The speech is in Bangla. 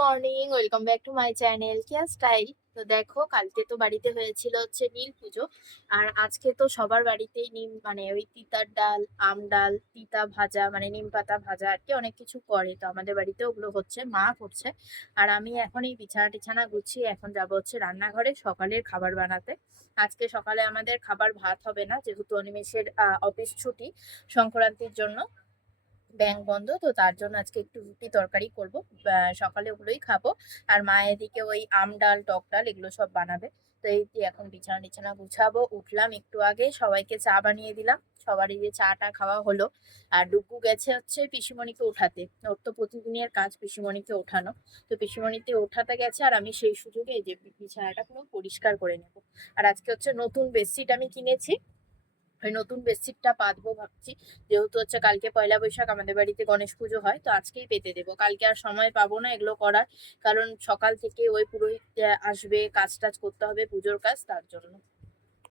Morning, welcome back to my channel Keya style. তো দেখো, কালকে তো বাড়িতে হয়েছিল হচ্ছে নীল পুজো। আর আজকে তো সবার বাড়িতেই নিম মানে ওই তিতার ডাল, আম ডাল, তিতা ভাজা মানে নিম পাতা ভাজা আর কি অনেক কিছু করে। তো আমাদের বাড়িতে ওগুলো হচ্ছে, মা করছে। আর আমি এখন এই বিছানা টিছানা গুছিয়ে এখন যাবো হচ্ছে রান্নাঘরে সকালের খাবার বানাতে। আজকে সকালে আমাদের খাবার ভাত হবে না, যেহেতু অনিমেষের অফিস ছুটি সংক্রান্তির জন্য, ব্যাংক বন্ধ। তো তার জন্য আজকে একটু রুটি তরকারি করব। সকালে ওগুলোই খাবো। আর মা এদিকে ওই আম ডাল, টক ডাল এগুলো সব বানাবে। তো এই যে এখন বিছানা টিছানা গুছাবো, উঠলাম একটু আগে, সবাইকে চা বানিয়ে দিলাম, সবারই যে চাটা খাওয়া হলো। আর ডুগু গেছে হচ্ছে পিসিমণিকে ওঠাতে। ওর তো প্রতিদিনের কাজ পিসিমণিকে ওঠানো। তো পিসিমণিতে ওঠাতে গেছে, আর আমি সেই সুযোগে এই যে বিছানাটা পুরো পরিষ্কার করে নেবো। আর আজকে হচ্ছে নতুন বেডশিট আমি কিনেছি, ওই নতুন বেডশিটটা পাতবো ভাবছি। যেহেতু হচ্ছে কালকে পয়লা বৈশাখ, আমাদের বাড়িতে গণেশ পুজো হয়, তো আজকেই পেতে দেবো, কালকে আর সময় পাবো না এগুলো করার। কারণ সকাল থেকে ওই পুরোহিত আসবে, কাজ টাজ করতে হবে পুজোর কাজ, তার জন্য।